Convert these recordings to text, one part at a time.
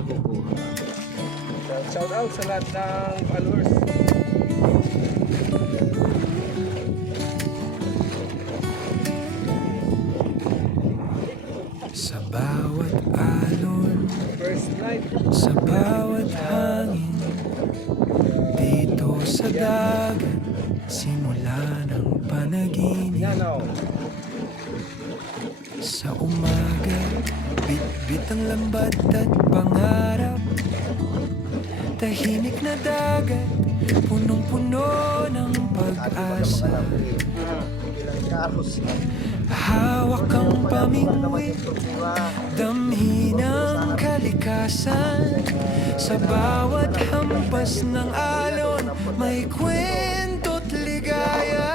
nakukuha. Shout out sa lahat ng followers. Sa bawat alon, First night. sa bawat hangin, dito sa dagat, simula ng panaginip. Yan o. Sa umaga, bit-bit ang lambat at pangarap. Tahimik na dagat, punong-puno ng pag-asa. Hawak ang pamingwit, damhi ng kalikasan. Sa bawat hampas ng alon, may kwento't ligaya.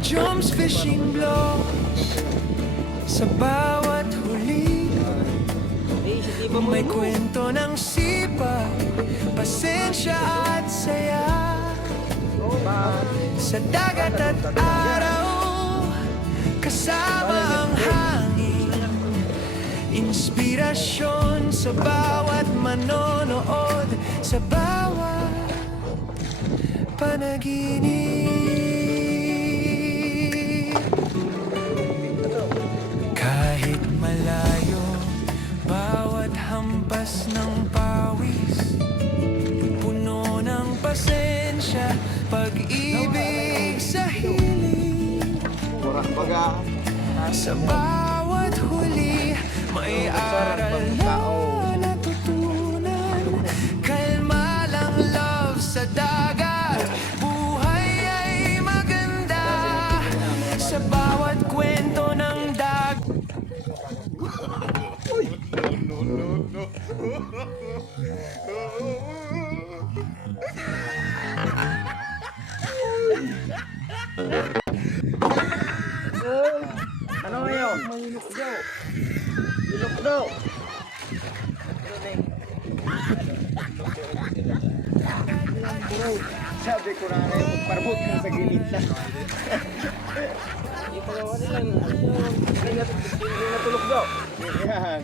Joms fishing blows, sa bawat huli, may kwento ng sipa, pasensya at saya. Sa dagat at araw, kasama ang hangin, inspirasyon sa bawat manonood, sa bawat panaginip. Kahit malayo, bawat hampas ng pawis, puno ng pasensya, pag-ibig sa hiling. Sa bawat huli, may aral na natutunan. Kalma lang love sa dagat, buhay ay maganda. Sa bawat kwento ng dagat. Ano ngayon? Ilok daw. Sabi ko na nga yung parabot ka sa gilid na. Yung pagawa nila, natulog daw. Yan.